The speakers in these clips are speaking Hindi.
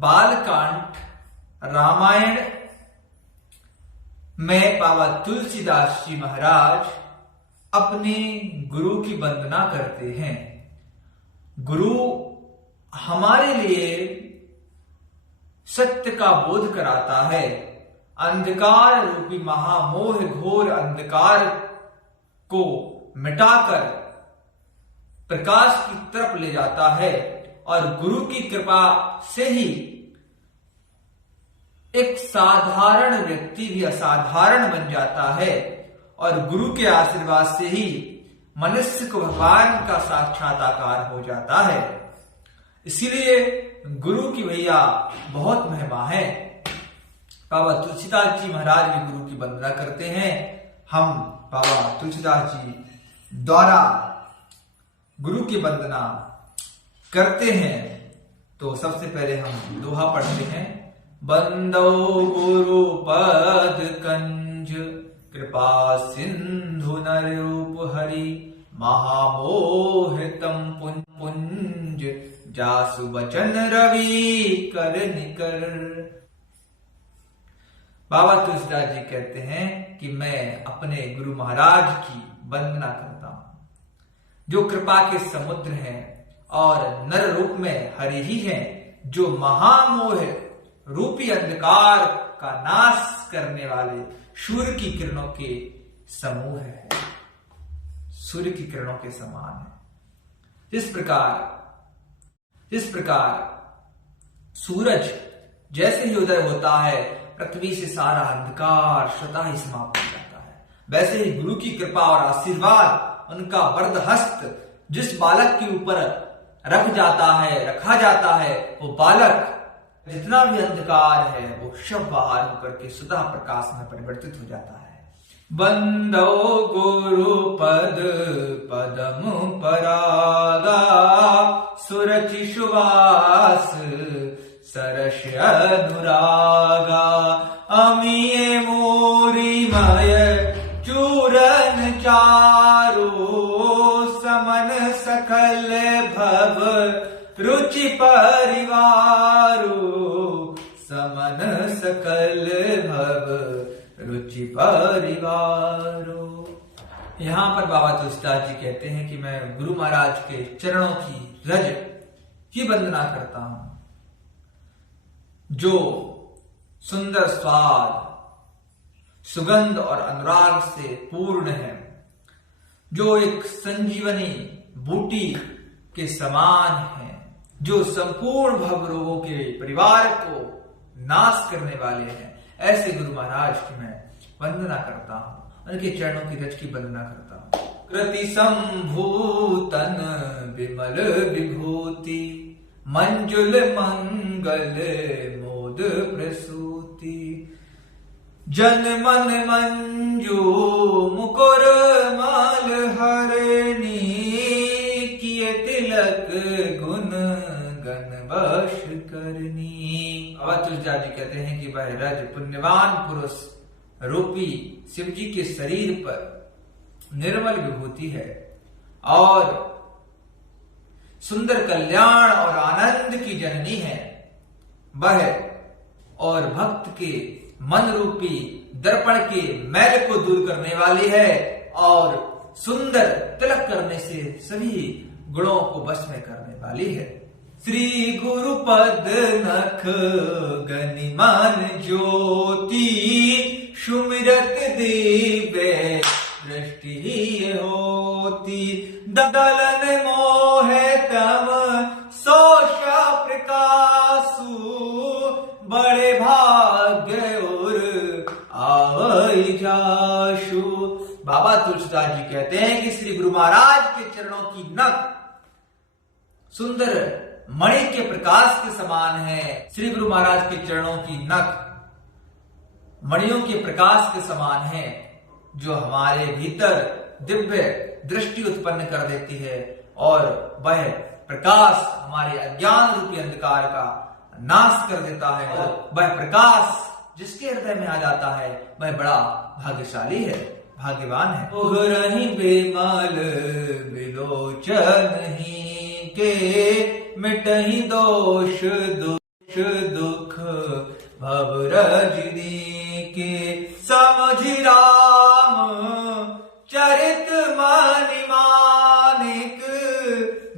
बालकांड रामायण में बाबा तुलसीदास जी महाराज अपने गुरु की वंदना करते हैं। गुरु हमारे लिए सत्य का बोध कराता है, अंधकार रूपी महामोह घोर अंधकार को मिटाकर प्रकाश की तरफ ले जाता है और गुरु की कृपा से ही एक साधारण व्यक्ति भी असाधारण बन जाता है और गुरु के आशीर्वाद से ही मनुष्य को भगवान का साक्षात्कार हो जाता है। इसीलिए गुरु की भैया बहुत महिमा है। बाबा तुलसीदास जी महाराज भी गुरु की वंदना करते हैं। हम बाबा तुलसीदास जी द्वारा गुरु की वंदना करते हैं। तो सबसे पहले हम दोहा पढ़ते हैं। बंदो गुरु पद कंज कृपा सिंधु नर रूप हरि महामोहितम पुंज जासु वचन रवि कर निकर। बाबा तुलसीदास जी कहते हैं कि मैं अपने गुरु महाराज की वंदना करता हूं, जो कृपा के समुद्र हैं और नर रूप में हरि ही हैं, जो महामोह रूपी अंधकार का नाश करने वाले सूर्य की किरणों के समूह है, सूर्य की किरणों के समान है। जिस प्रकार सूरज जैसे ही उदय होता है पृथ्वी से सारा अंधकार स्वतः ही समाप्त हो जाता है, वैसे ही गुरु की कृपा और आशीर्वाद, उनका वरद हस्त जिस बालक के ऊपर रखा जाता है, वो बालक जितना भी अंधकार है वो सब बाहर होकर के सुधा प्रकाश में परिवर्तित हो जाता है। बंदो गुरु पद पदम परागा सुरचि सुवास सरस अनुरागा अमीय मोरिमय चूरन चारो समन सकल भव रुचि परिवारो समन सकल भव रुचि परिवारो। यहां पर बाबा तुलसीदास जी कहते हैं कि मैं गुरु महाराज के चरणों की रज की वंदना करता हूं, जो सुंदर स्वाद, सुगंध और अनुराग से पूर्ण है, जो एक संजीवनी बूटी के समान है, जो संपूर्ण भव रोगों के परिवार को नाश करने वाले हैं। ऐसे गुरु महाराज की मैं वंदना करता हूं, उनके चरणों की रज की वंदना करता हूं। कृति संभूतन विमल विभूति मंजुल मंगल मोद प्रसूति जन मन मंजू मुकुर माल हरणी किए तिलक गुण गण वश करनी। बाबा तुलसीदास जी कहते हैं कि वह रज पुण्यवान पुरुष रूपी शिव जी के शरीर पर निर्मल विभूति है और सुंदर कल्याण और आनंद की जननी है। वह और भक्त के मन रूपी दर्पण के मैल को दूर करने वाली है और सुंदर तिलक करने से सभी गुणों को वश में करने वाली है। श्री गुरु पद नख गनिमान ज्योति सुमिरत दिव्य दृष्टि होती ददलन मोह तम सोष प्रकाशु बड़े भाग्य और आवई जाशु। बाबा तुलसीदास जी कहते हैं कि श्री गुरु महाराज के चरणों की नख सुंदर मणि के प्रकाश के समान है। श्री गुरु महाराज के चरणों की नख मणियों के प्रकाश के समान है, जो हमारे भीतर दिव्य दृष्टि उत्पन्न कर देती है और वह प्रकाश हमारे अज्ञान रूपी अंधकार का नाश कर देता है। और वह प्रकाश जिसके हृदय में आ जाता है वह बड़ा भाग्यशाली है, भाग्यवान है। ओहरहि बेमाल विलोचन ही के मिटहि दोष दुख भव रजनी के समझि राम चरित मनि मानिक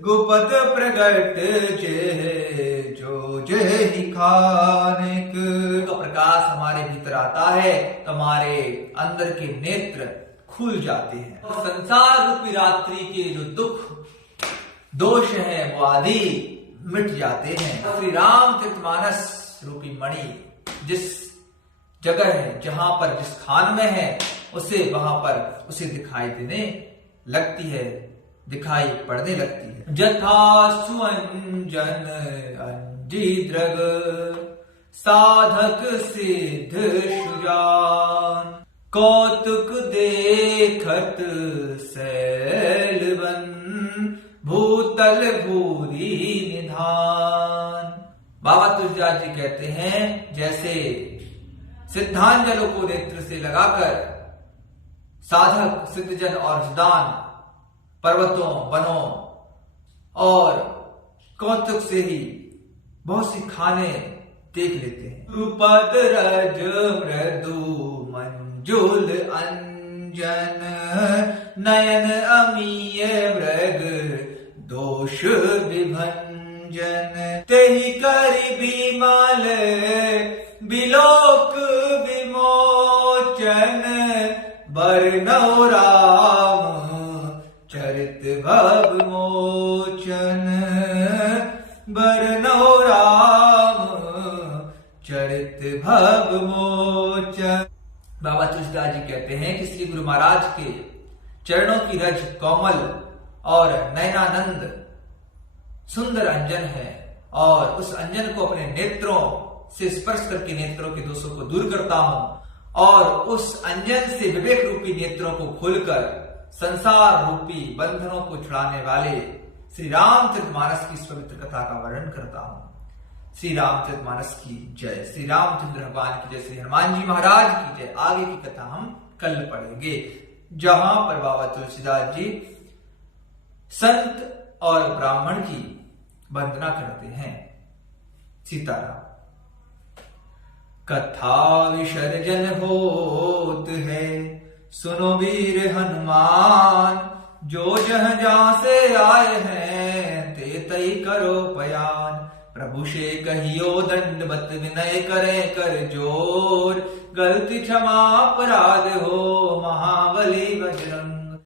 गुपत प्रगट जे जो जेहि खानिक। का प्रकाश हमारे भीतर आता है तो हमारे अंदर के नेत्र खुल जाते हैं और संसार रूपी रात्रि के जो दुख दोष हैं वो आदि मिट जाते हैं। श्री रामचरितमानस रूपी मणि जिस जगह है, जहां पर जिस खान में है, उसे वहां पर उसे दिखाई देने लगती है, दिखाई पड़ने लगती है। जथा सुअंजन अंजिद्रग साधक सिद्ध सुजान कौतुक देखत सैलवन भूतल भूरी निधान। बाबा तुलसीदास जी कहते हैं जैसे सिद्धांजलों को नेत्र से लगाकर साधक सिद्धजन और सुदान पर्वतों वनों और कौतुक से ही बहुत सी खाने देख लेते हैं। रूपद रज मृदु मंजुल अंजन नयन अमीय मृग दोष विभंजन तेहि करि बिमल बिलोक विमोचन बरनौ राम चरित भव मोचन बरनौ राम चरित भव मोचन। बाबा तुलसीदास जी कहते हैं कि श्री गुरु महाराज के चरणों की रज कोमल और नयनानंद सुंदर अंजन है और उस अंजन को अपने नेत्रों से स्पर्श करके नेत्रों के दोषों को दूर करता हूं और उस अंजन से विवेक रूपी नेत्रों को खोलकर संसार रूपी बंधनों को छुड़ाने वाले श्री रामचरितमानस की इस पवित्र कथा का वर्णन करता हूं। श्री रामचरितमानस की जय, श्री रामचंद्र भगवान की जय, श्री हनुमान जी महाराज की जय। आगे की कथा हम कल पढ़ेंगे, जहां पर बाबा तुलसीदास जी संत और ब्राह्मण की वंदना करते हैं। सीताराम। कथा विसर्जन होत है सुनो वीर हनुमान, जो जहाँ जहाँ से आए हैं ते तई करो बयान। प्रभु से कहियो दंडवत विनय करे कर जोर, गलती क्षमा अपराध हो महाबली बजरंग